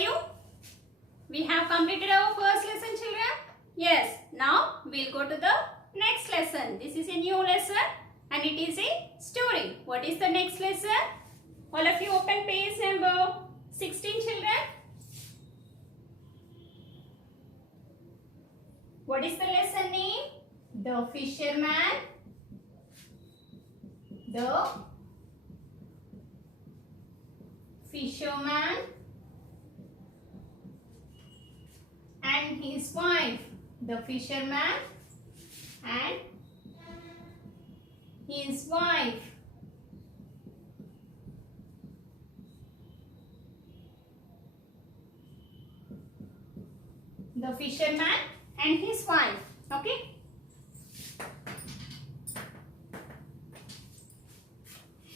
you? We have completed our first lesson, children. Yes, now we'll go to the next lesson. This is a new lesson and it is a story. What is the next lesson? All of you open page number 16, children. What is the lesson name? The Fisherman. The Fisherman and his wife. The fisherman and his wife. The fisherman and his wife. Okay.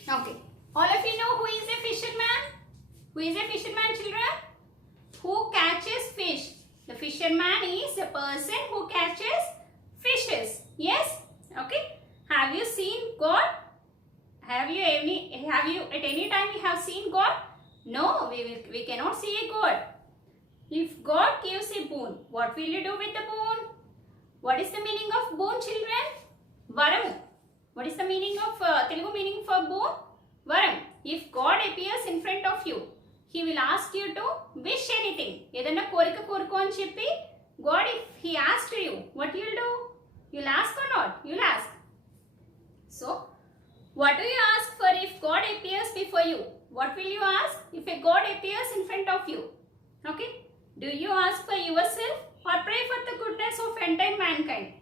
Okay. All of you know who is a fisherman? Who is a fisherman, children? Who catches fish? The fisherman is a person who catches fishes. Yes? Okay. Have you seen God? Have you at any time you have seen God? No, we cannot see a God. If God gives a boon, what will you do with the boon? What is the meaning of boon, children? Varam. What is the meaning of Telugu meaning for boon? Varam. If God appears in front of you, He will ask you to wish anything. Edanna korika koruko ani cheppi, God, if He asked you, what you'll do? You'll ask or not? You'll ask. So, what do you ask for if God appears before you? What will you ask if a God appears in front of you? Okay? Do you ask for yourself or pray for the goodness of entire mankind?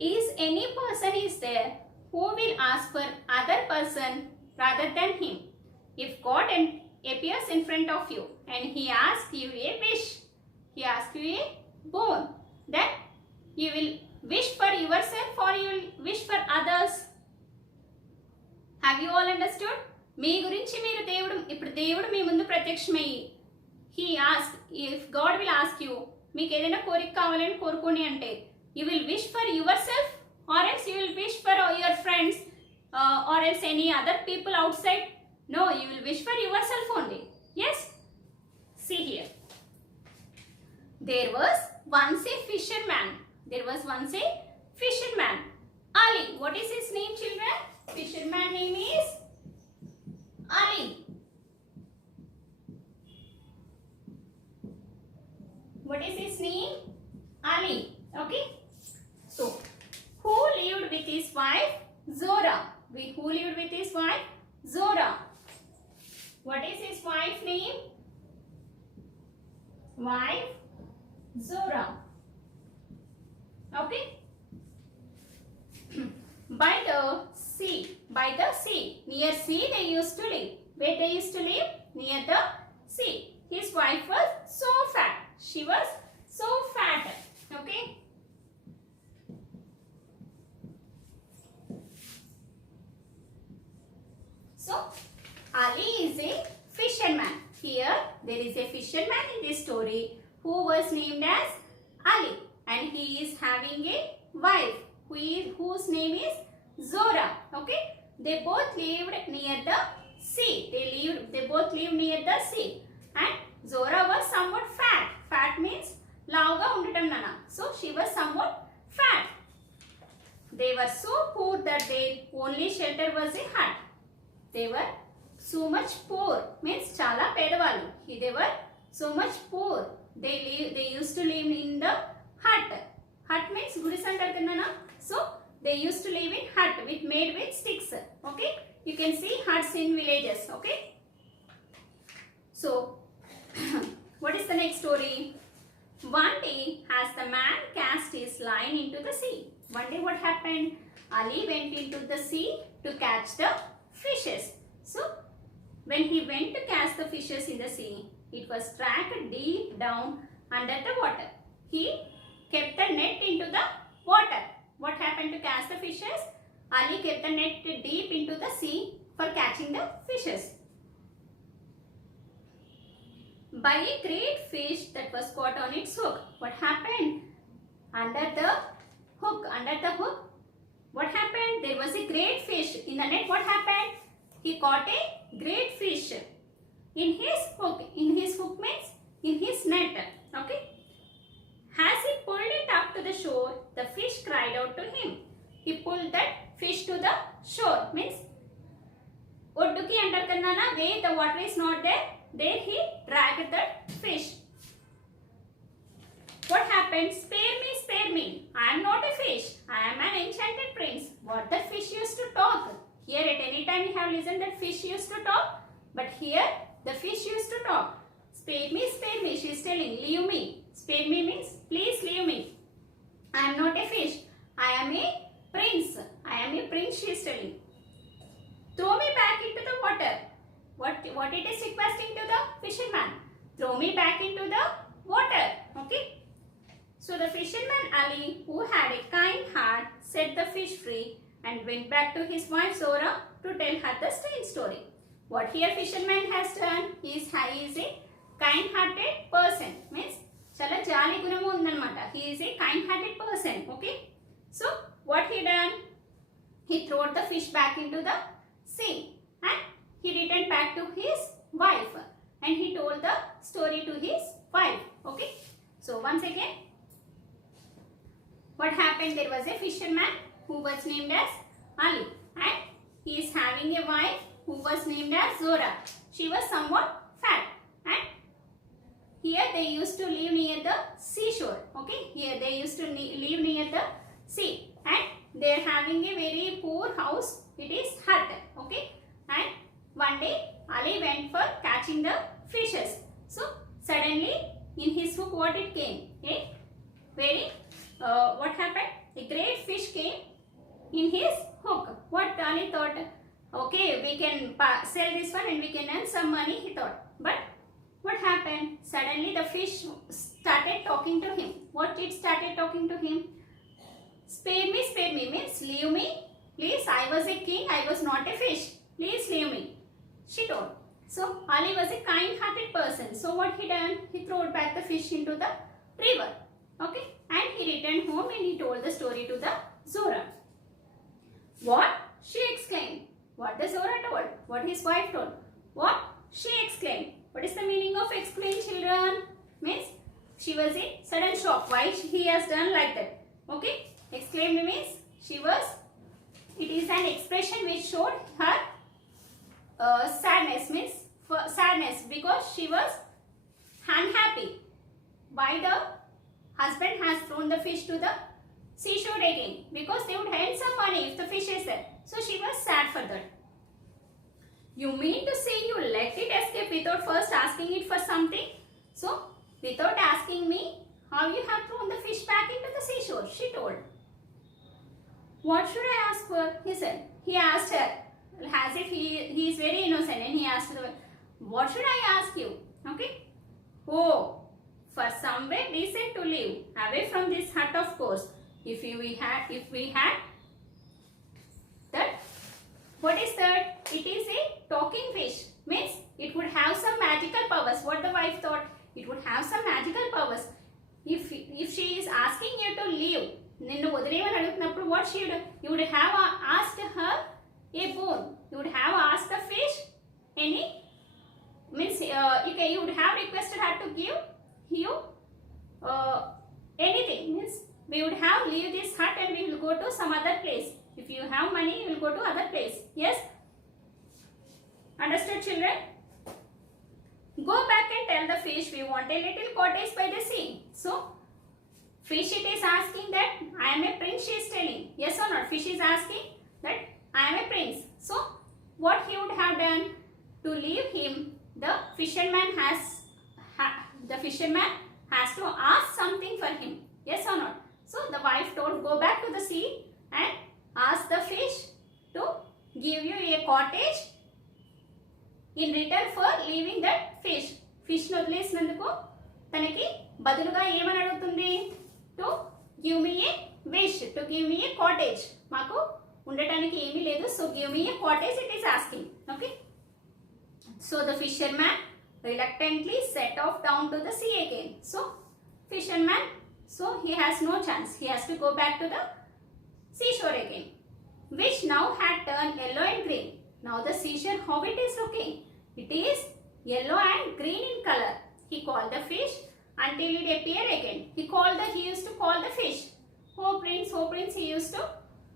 Is any person is there who will ask for other person rather than him? If God appears in front of you and He asks you a wish, He asks you a boon, then you will wish for yourself or you will wish for others. Have you all understood? మీ గురించి మీరు ఇప్పుడు దేవుడు మీ ముందు ప్రత్యక్షమయ్యి He asked, if God will ask you, మీకు ఏదైనా కోరిక కావాలని కోరుకోని అంటే, you will wish for yourself or else you will wish for your friends or else any other people outside. No, you will wish for yourself only. Yes? See here. There was once a fisherman. There was once a fisherman. Ali. What is his name, children? Fisherman name is Ali. What is his name? Ali. Okay. So, who lived with his wife? Zora. Who lived with his wife? Zora. What is his wife name? Wife Zora. Okay. By the sea. By the sea. Near sea they used to live. Where they used to live? Near the sea. His wife was so fat. She was so fat. Okay. So, Ali is a fisherman. Here, there is a fisherman in this story who was named as Ali. And he is having a wife whose name is Zora. Okay. They both lived near the sea. They both lived near the sea. And Zora was somewhat fat. Fat means lauga undatam nana. So she was somewhat fat. They were so poor that their only shelter was a hut. They were so much poor. Means chala pedavallu. They were so much poor. They used to live in the hut. Hut means gudis antaru kannana. So they used to live in hut made with sticks. Okay. You can see huts in villages. Okay. So what is the next story? One day as the man cast his line into the sea. One day what happened? Ali went into the sea to catch the fishes. So when he went to catch the fishes in the sea, it was tracked deep down under the water. He kept the net into the water. What happened to catch the fishes? Ali kept the net deep into the sea for catching the fishes. By a great fish that was caught on its hook. What happened? Under the hook, what happened? There was a great fish in the net. What happened? He caught a great fish. in his hook means in his net. Okay. As he pulled it up to the shore, the fish cried out to him. He pulled that fish to the shore means ఒడ్డుకి అంటారు కదా నా, where the water is not there, there he dragged that fish. What happened? Spare me, I am not a fish, I am an enchanted prince. What the fish used to talk. Here at any time we have listened that fish used to talk, but here the fish used to talk. Spare me, she is telling, leave me. Spare me means please leave me, I am not a fish, I am a prince, she is telling. Throw me back into the water. What it is requesting to the fisherman? Throw me back into the water. Okay. So the fisherman Ali, who had a kind heart, set the fish free and went back to his wife Zora to tell her the same story. What here fisherman has done is he is a kind-hearted person. Means chala jali gunamu undannamata. He is a kind-hearted person. Okay. So what he done? He threw the fish back into the sea and he returned back to his wife and he told the story to his wife. Okay. So once again, what happened? There was a fisherman who was named as Ali and he is having a wife who was named as Zora. She was somewhat fat and here they used to live near the seashore. Okay. Here they used to live near the sea and they are having a very poor house. It is hut. Okay. And one day Ali went for catching the fishes. So suddenly in his hook what it came? What happened? A great fish came in his hook. What Ali thought? Okay, we can sell this one and we can earn some money, he thought. But what happened? Suddenly the fish started talking to him. What it started talking to him? Spare me means leave me. Please, I was a king, I was not a fish. Please leave me, she told. So Ali was a kind-hearted person. So what he done? He threw back the fish into the river. Okay. And he returned home and he told the story to the Zora. What? She exclaimed. What the Zora told? What his wife told? What? She exclaimed. What is the meaning of exclaim, children? Means she was in sudden shock. Why he has done like that? Okay. Exclaimed means she was. It is an expression which showed her sadness. Means sadness because she was unhappy. Why the husband has thrown the fish to the seashore again? Because they would earn some money if the fish is there. So she was sad for that. You mean to say you let it escape without first asking it for something? So without asking me, how you have thrown the fish back into the seashore? She told. What should I ask for? He said. He asked her as if he is very innocent and he asked her, what should I ask you? Okay. Oh, for somewhere decent to live away from this hut, of course. If we had that, what is that? It is a talking fish. Means it would have some magical powers. What the wife thought? It would have some magical powers. If she is asking you to leave, what she would, you would have asked her a boon. You would have asked the fish any means you would have requested her to give you anything. Means we would have leave this hut and we will go to some other place. If you have money, you will go to other place. Yes. Understood, children? Go back and tell the fish we want a little cottage by the sea. So fish it is asking that I am a prince, she is telling. Yes or not? Fish is asking that I am a prince. So what he would have done to leave him, the fisherman has to ask something for him. Yes or not? So the wife told, go back to the sea and ask the fish to give you a cottage in return for leaving that fish. Fish ను వదిలేసినందుకు తనకి బదులుగా ఏమని అడుగుతుంది? To give me a wish, to give me a cottage. మాకు ఉండటానికి ఏమీ లేదు, so give me a cottage it is asking. Okay. So the fisherman reluctantly set off down to the sea again. So fisherman, so he has no chance. He has to go back to the seashore again, which now had turned yellow and green. Now the seashore, how it is looking? It is yellow and green in color. He called the fish until it appeared again. He used to call the fish. Ho prince, he used to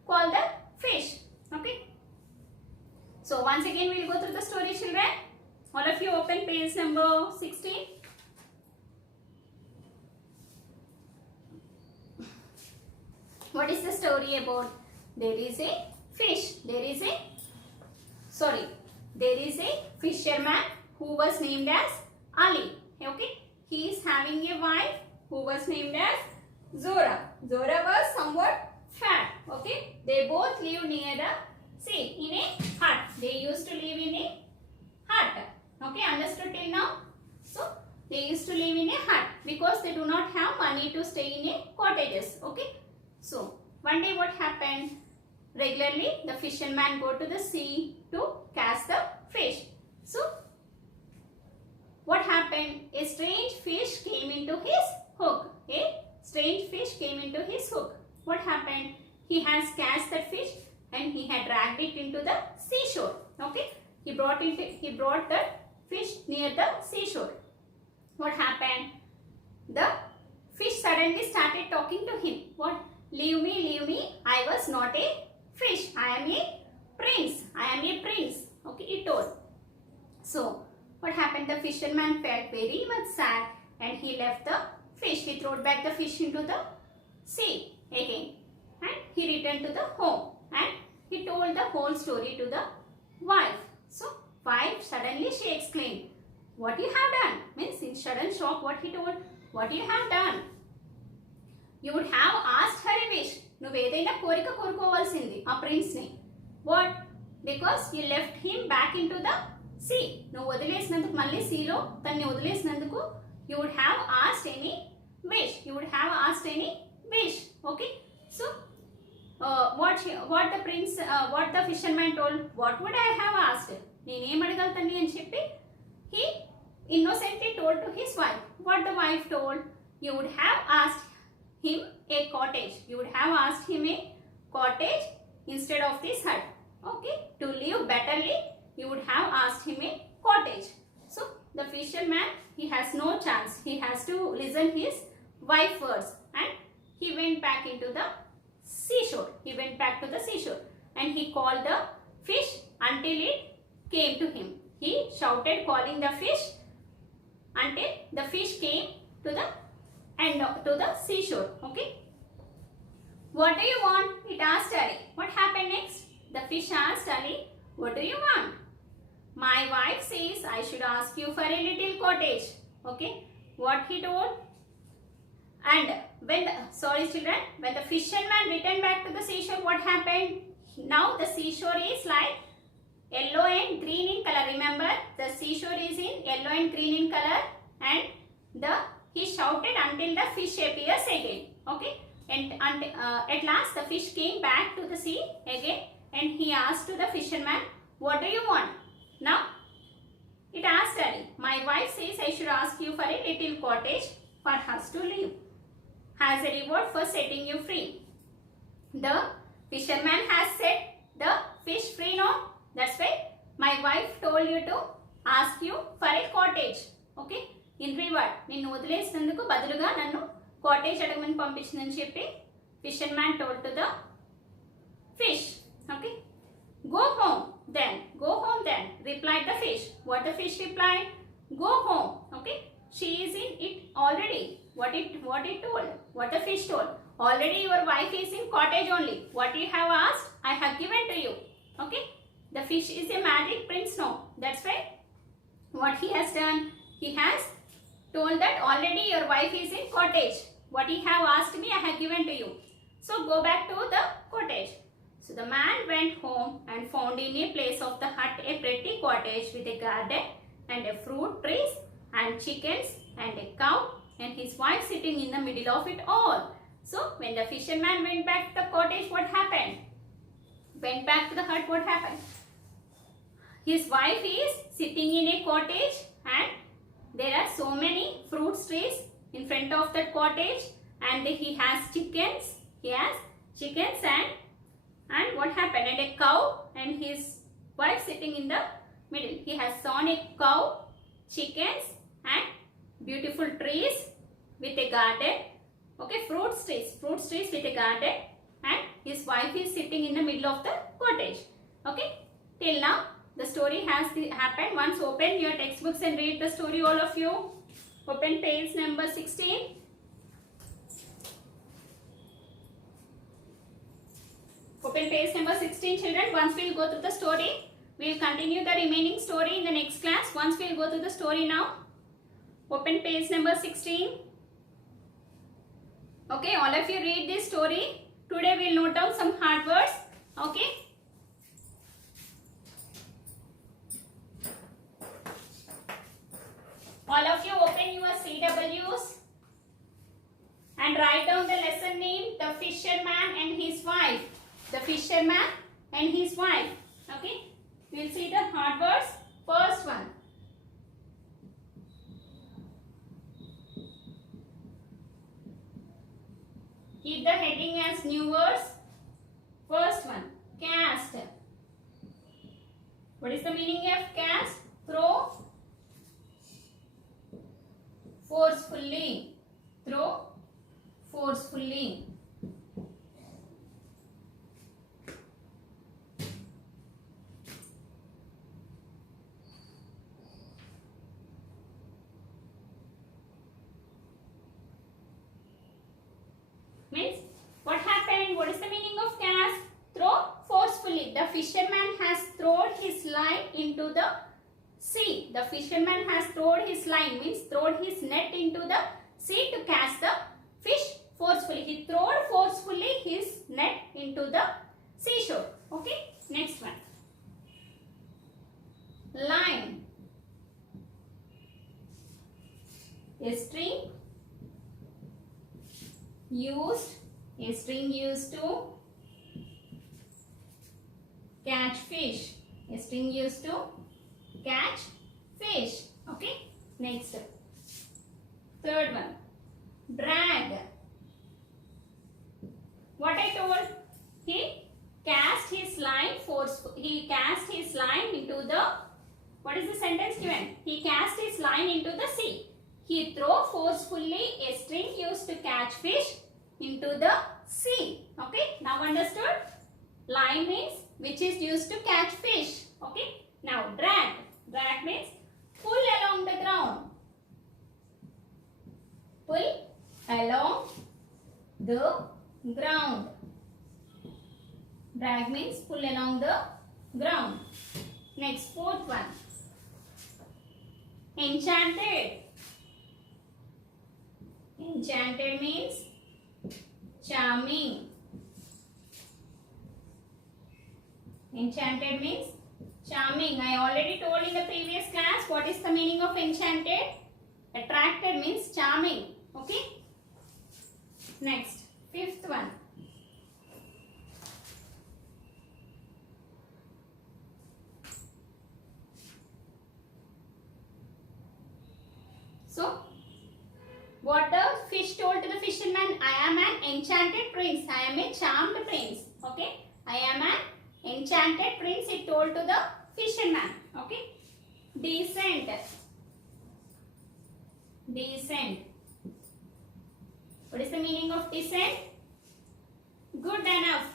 call the fish. Okay. So once again we will go through the story, children. All of you open page number 16. What is the story about? There is a fish. There is a fisherman who was named as Ali. Okay. He is having a wife who was named as Zora. Zora was somewhat fat. Okay. They both live near the sea in a hut. They used to live in a hut. Okay. Understood till now? So, they used to live in a hut because they do not have money to stay in a cottages. Okay. So, one day what happened? Regularly, the fisherman go to the sea to catch the fish. So, what happened? A strange fish came into his hook. A strange fish came into his hook. What happened? He has catched that fish and he had dragged it into the seashore. Okay? He brought the fish near the seashore. What happened? The fish suddenly started talking to him. What? Leave me. I was not a fish. I am a prince. Okay, it told. So, what happened? The fisherman felt very much sad and he left the fish. He threw back the fish into the sea again. And he returned to the home. And he told the whole story to the wife. So, wife suddenly she exclaimed, what you have done? Means in sudden shock what he told. What you have done? You would have asked her a wish. నువ్వు ఏదైనా కోరిక కోరుకోవాల్సింది ఆ prince ని. What? Because you left him back in to the sea. నువ్వు వదిలేసినందుకు మళ్ళీ సీలో తన్ని వదిలేసినందుకు you would have asked any wish. Okay. So what the fisherman told, what would I have asked? నేనేం అడగలుగుతాను అని చెప్పి he innocently told to his wife. What the wife told? You would have asked him a cottage. You would have asked him a cottage instead of this hut. Okay. To live betterly, you would have asked him a cottage. So, the fisherman, he has no chance. He has to listen his wife words. And he went back into the seashore. And he called the fish until it came to him. He shouted calling the fish until the fish came to the seashore. Okay. What do you want? It asked Ali. What happened next? The fish asked Ali, what do you want? My wife says I should ask you for a little cottage. Okay. What he told? And when the fisherman returned back to the seashore, what happened? Now the seashore is like yellow and green in color. Remember, the seashore is in yellow and green in color, and he shouted until the fish appears again. Okay. And at last the fish came back to the sea again, and he asked to the fisherman, what do you want? Now it asked Ali, my wife says I should ask you for a little cottage for us to live as a reward for setting you free. The fisherman has set the fish free, no? That's why my wife told you to ask you for a cottage. Okay. In reward, నిన్ను వదిలేసినందుకు బదులుగా నన్ను cottage అడగమని పంపించిందని చెప్పి fisherman told to the fish. Okay. Go home then, replied the fish. What the fish replied? Go home. Okay. She is in it already. What the fish told? Already your wife is in cottage only. What you have asked, I have given to you. Okay. The fish is a magic prince, no? That's why what he has done, he has told that already your wife is in cottage. What you have asked me, I have given to you. So go back to the cottage. So the man went home and found in a place of the hut a pretty cottage with a garden and a fruit trees and chickens and a cow and his wife sitting in the middle of it all. So when the fisherman went back to the cottage, what happened? Went back to the hut, what happened? His wife is sitting in a cottage and there are so many fruit trees in front of that cottage, and he has chickens. And what happened? And a cow, and his wife sitting in the middle. He has sawn a cow chickens and beautiful trees with a garden. Okay, fruit trees with a garden, and his wife is sitting in the middle of the cottage. Okay, till now the story has happened. Once open your textbooks and read the story, all of you. Open page number 16. Open page number 16, children. Once we will go through the story, we will continue the remaining story in the next class. Once we will go through the story now. Open page number 16. Okay, all of you read this story. Today we will note down some hard words. Okay. All of you open your CWs and write down the lesson name, The Fisherman and His Wife. The Fisherman and His Wife. Okay. We will see the hard words. First one. Keep the heading as new words. First one. Cast. What is the meaning of cast? Throw forcefully. Throw forcefully. Means what happened? What is the meaning of cast? Throw forcefully. The fisherman has thrown his line into the sea. The fisherman has thrown his line, means thrown his net into the sea to catch the fish forcefully. He threw forcefully his net into the seashore. Okay. Next one. Line. A string used to catch fish. A string used to catch fish. Okay. Next. Third one. Drag. What I told? He cast his line into the, what is the sentence given? He cast his line into the sea. He threw forcefully a string used to catch fish into the sea. Okay. Now understood? Line means which is used to catch fish. Okay. Now drag. Drag means pull along the ground. Pull along the ground. Drag means pull along the ground. Next, fourth one. Enchanted. Enchanted means charming. Enchanted means charming. I already told in the previous class what is the meaning of enchanted. Attracted means charming. Okay. Next, fifth one. So, what the fish told to the fisherman? I am an enchanted prince. I am a charmed prince. Okay. I am an enchanted prince, it told to the fisherman. Okay. Decent. Decent. What is the meaning of decent? Good enough.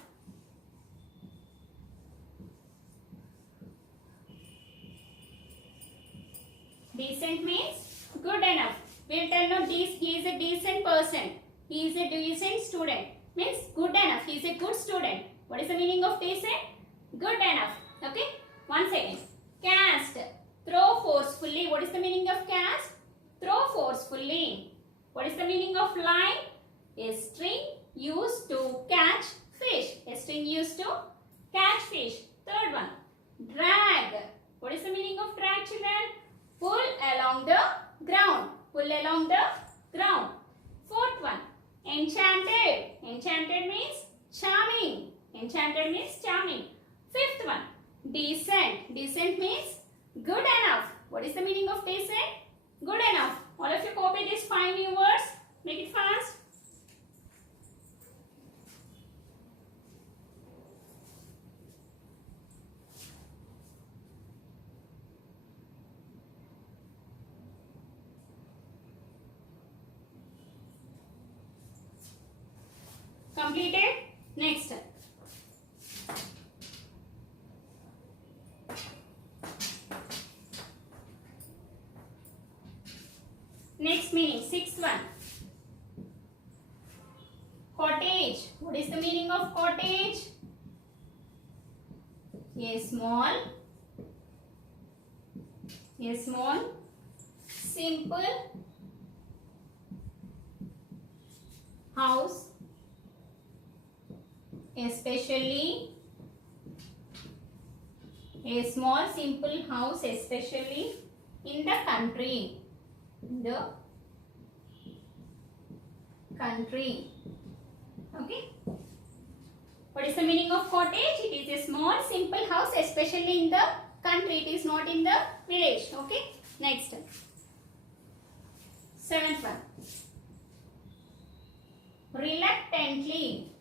Decent means good enough. We will tell no, he is a decent person. He is a decent student. Means good enough. He is a good student. What is the meaning of decent? Good enough. Okay. Once again. Cast. Throw forcefully. What is the meaning of cast? Throw forcefully. What is the meaning of line? A string used to catch fish. A string used to catch fish. Third one. Drag. What is the meaning of drag, children? Pull along the ground. Pull along the ground. Fourth one. Enchanted. Enchanted means charming. Enchanted means charming. Fifth one. Decent. Decent means good enough. What is the meaning of decent? Good enough. All of you copy these 5 new words. Make it fast. completed. Next. Next meaning, sixth one. Cottage. What is the meaning of cottage? A small, simple house, especially a small simple house, especially in the country. Okay. What is the meaning of cottage? It is a small simple house, especially in the country. It is not in the village. Okay. Next. Seventh one. Reluctantly.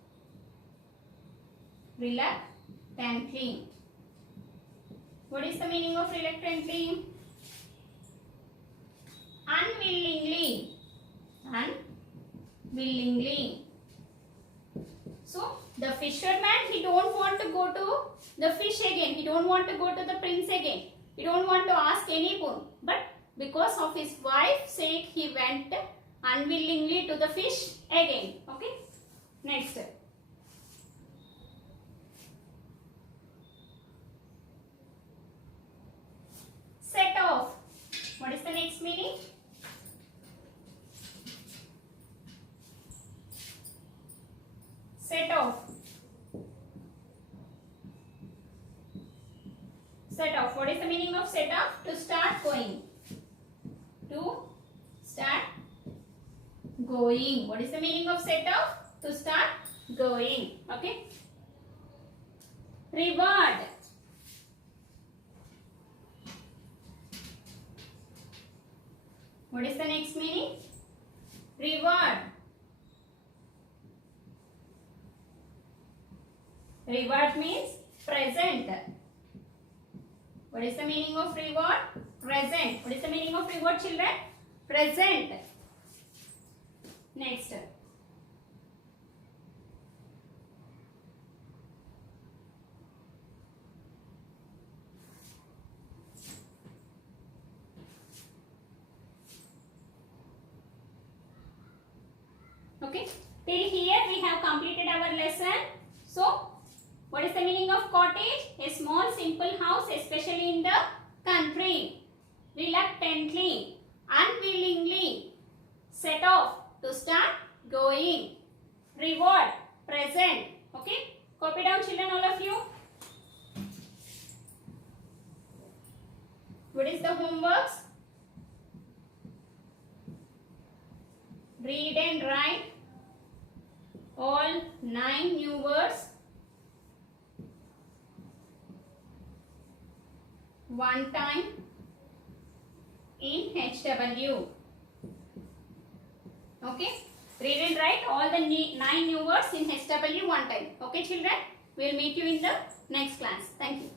What is the meaning of reluctantly? Unwillingly. So the fisherman, he don't want to go to the fish again. He don't want to go to the prince again. He don't want to ask any boon. But because of his wife's sake, he went unwillingly to the fish again. Okay. Next. Set off. What is the next meaning? Set off. Set off. What is the meaning of set off? To start going. What is the meaning of set off? To start going. Okay. Reward. What is the next meaning? Reward. Reward means present. What is the meaning of reward? Present. What is the meaning of reward, children? Present. Next. Okay. Till here we have completed our lesson. So, what is the meaning of cottage? A small simple house, especially in the country. Reluctantly, unwillingly, set off, to start going. Reward, present. Okay. Copy down, children, all of you. What is the homeworks? Read and write all 9 new words. One time in HW. Okay. Read and write all the 9 new words in HW one time. Okay, children. We will meet you in the next class. Thank you.